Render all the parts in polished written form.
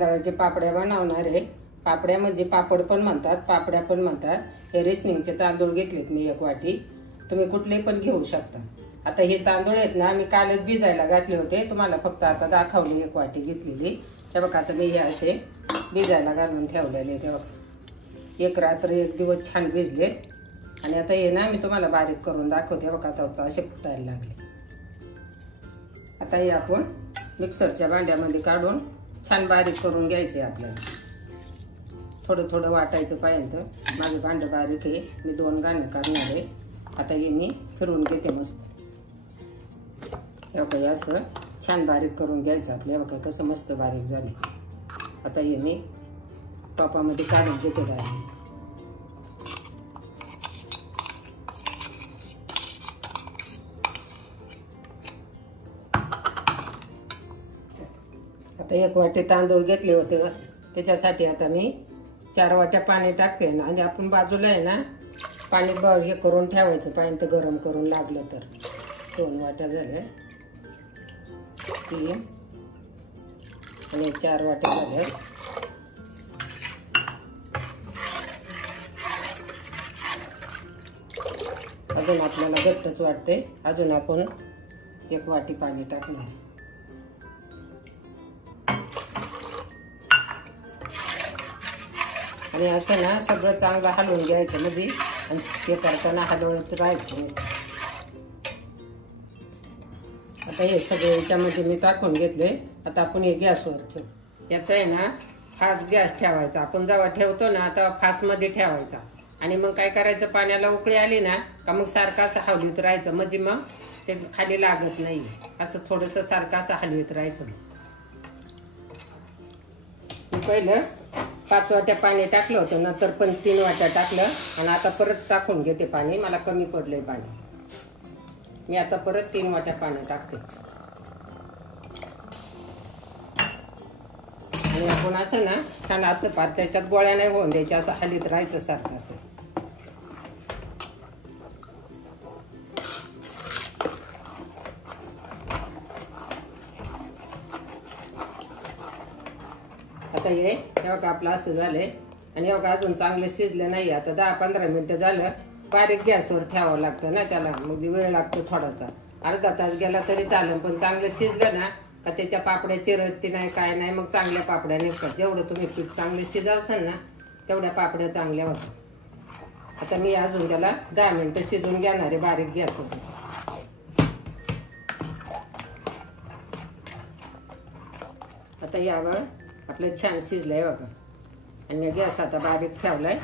तांदळाचे पापड्या बनवणार आहे। पापड्या म्हणजे पापड पण म्हणतात, पापड्या पण म्हणतात। हे रेशनिंगचे तांदूळ घेतलेत मी 1 वाटी, तुम्ही कुठले पण घेऊ शकता। आता हे तांदूळ आहेत ना, मी कालच भिजायला घातले होते, तुम्हाला फक्त आता दाखवली 1 वाटी घेतलेली। हे बघा आता मी हे असे भिजायला घालून ठेवलेले, ते बघा 1 रात्र 1 दिवस छान भिजलेत। आणि आता हे ना मी तुम्हाला बारीक करून दाखवते, बघा आता असे फुटायला लागले। आता हे आपण मिक्सरच्या भांड्यामध्ये काढून छान बारीक करून घ्यायचे आपल्याला। थोडं थोडं वाटायचं पाहिजे। माझं भांडं बारीक आहे, मी 2 गाणं काढणार आहे। आता हे मी फिरवून घेते मस्त। हे बघा असं छान बारीक करून घ्यायचं आपल्या, बघा कसं मस्त बारीक झाले। आता हे मी टोपामध्ये काढून घेते डायरेक्ट। आता 1 वाटी तांदूळ घेतले होते, त्याच्यासाठी आता मी 4 वाट्या पाणी टाकते आणि आपण बाजूला आहे ना पाणी हे करून ठेवायचं, पाणी तर गरम करून लागलं तर। 2 वाट्या झाल्या, 3 आणि 4 वाट्या झाल्या। अजून आपल्याला घट्टच वाटते, अजून आपण 1 वाटी पाणी टाकणार। आणि असं ना सगळं चांगलं हलवून घ्यायचं, म्हणजे ते करताना हलवायचं राहायचं नुसतं। आता हे सगळे याच्यामध्ये मी टाकून घेतले। आता आपण हे गॅसवर ठेवू। याचा आहे ना फास्ट गॅस ठेवायचा, आपण जेव्हा ठेवतो ना तेव्हा फास्टमध्ये ठेवायचा। आणि मग काय करायचं, पाण्याला उकळी आली ना का मग सारखं असं हलवीत राहायचं, म्हणजे मग ते खाली लागत नाही। असं थोडंसं सारखं असं हलवीत राहायचं। मी पहिलं 5 वाट्या पाणी टाकलं होतं, नंतर पण 3 वाट्या टाकलं आणि आता परत टाकून घेते पाणी, मला कमी पडलंय पाणी। मी आता परत 3 वाट्या पाणी टाकते। आणि आपण असं ना छान असं पार त्याच्यात गोळ्या नाही होऊन द्यायच्या, असं हलीत राहायचं सारखं असं। आता हे बघा आपलं असं झालंय। आणि बघा अजून चांगलं शिजलं नाही, आता 10-15 मिनिटं झालं। बारीक गॅसवर ठेवावं लागतं ना त्याला, म्हणजे वेळ लागतो थोडासा, अर्धा तास गेला तरी चालेल। पण चांगलं शिजलं ना का त्याच्या पापड्या चिरटती नाही, काय नाही, मग चांगल्या पापड्या निघतात। जेवढं तुम्ही पीठ चांगले शिजवसाल ना तेवढ्या पापड्या चांगल्या होतात। आता मी अजून त्याला 10 मिनिटं शिजून घेणार आहे बारीक गॅसवर। आता यावर आपलं छान शिजलंय बघा। आणि गॅस आता बारीक ठेवलाय,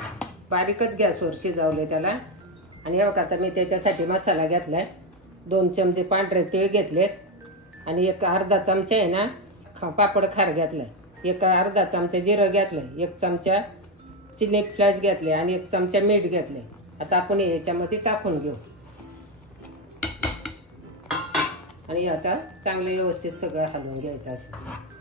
बारीकच गॅसवर शिजवलंय त्याला। आणि हे बघा आता मी त्याच्यासाठी मसाला घेतलाय। 2 चमचे पांढरे तीळ घेतलेत आणि एक अर्धा चमचा आहे ना पापड खार घेतलाय, एक अर्धा चमचा जिरं घेतलंय, 1 चमचा चिली फ्लेक्स घेतले आणि 1 चमचा मीठ घेतले। आता आपण याच्यामध्ये टाकून घेऊ आणि आता चांगलं व्यवस्थित सगळं हलवून घ्यायचं असं।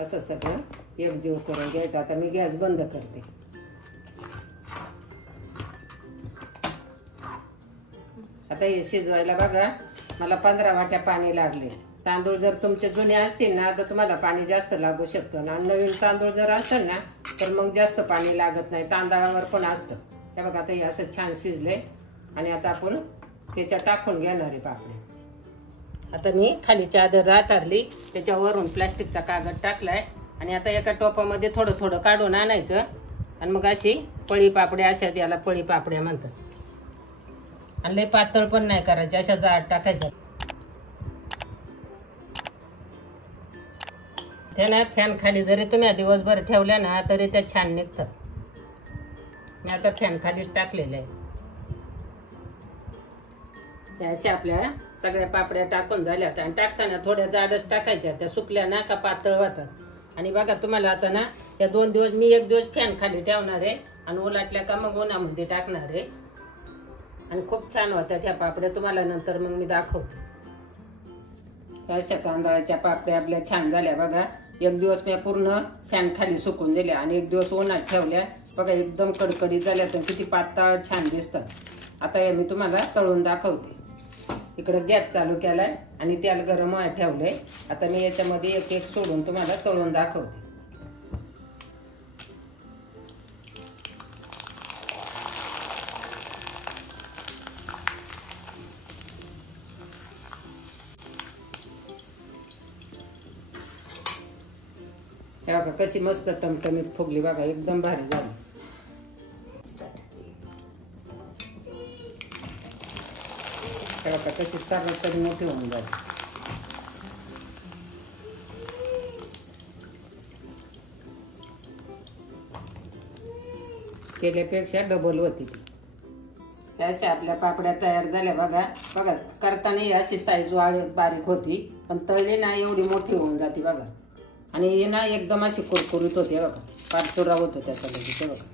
असं सगळं एकजीव करून घ्यायचं। आता मी गॅस बंद करते। आता हे शिजवायला बघा मला 15 वाट्या पाणी लागले। तांदूळ जर तुमचे जुने असतील ना तर तुम्हाला पाणी जास्त लागू शकतं ना, नवीन तांदूळ जर असेल ना तर मग जास्त पाणी लागत नाही, तांदळावर पण असतं। हे बघा आता हे असं छान शिजले आणि आता आपण त्याच्या टाकून घेणार आहे पापडी। आता मी खाली चादर रातारली, त्याच्यावरून प्लास्टिकचा कागद टाकलाय आणि आता एका टोपामध्ये थोडं थोडं काढून आणायचं आणि मग अशी पळी पापड्या, अशा त्याला पळी पापड्या म्हणतात। आणि लय पातळ पण नाही करायचे, अशा जाड टाकायच्या। त्या ना फॅन खाली जरी तुम्ही दिवसभर ठेवल्या ना तरी त्या छान निघतात। मी आता फॅन खालीच टाकलेलं आहे। अशा आपल्या सगळ्या पापड्या टाकून झाल्यात आणि टाकताना थोड्या जाडच टाकायच्या, त्या सुकल्या ना का पातळ होतात। आणि बघा तुम्हाला आता ना या 2 दिवस मी 1 दिवस फॅन खाली ठेवणार आहे आणि उलटल्या का मग उन्हामध्ये टाकणार आहे आणि खूप छान होतात ह्या पापड्या। तुम्हाला नंतर मग मी दाखवते। अशा तांदळाच्या पापड्या आपल्या छान झाल्या बघा। एक दिवस मी पूर्ण फॅन खाली सुकून दिल्या आणि एक दिवस उन्हात ठेवल्या. बघा एकदम कडकडीत झाल्या तर किती पातळ छान दिसतात. आता हे मी तुम्हाला तळून दाखवते. इकडे गॅस चालू केलाय आणि तेल गरम व्हायला ठेवलंय. आता मी याच्यामध्ये एक एक सोडून तुम्हाला तळून दाखवते. हे बघा कशी मस्त टमटमीत फुगली. बघा एकदम भारी झाली. हे बघा कशी सर्वात तरी मोठी होऊन जाते. केल्यापेक्षा डबल होती ती. अशा आपल्या पापड्या तयार झाल्या. बघा बघा करताना अशी साईज बारीक होती पण तळली ना एवढी मोठी होऊन जाते. बघा आणि हे ना एकदम अशी कुरकुरीत होते. बघा पाठपुरा होतो त्याचा लगेच. बघा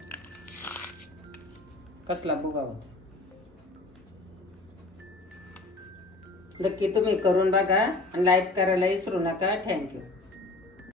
कसला बुगा होता. नक्की तुम्ही करून बघा आणि लाईक करायला विसरू नका. थँक्यू.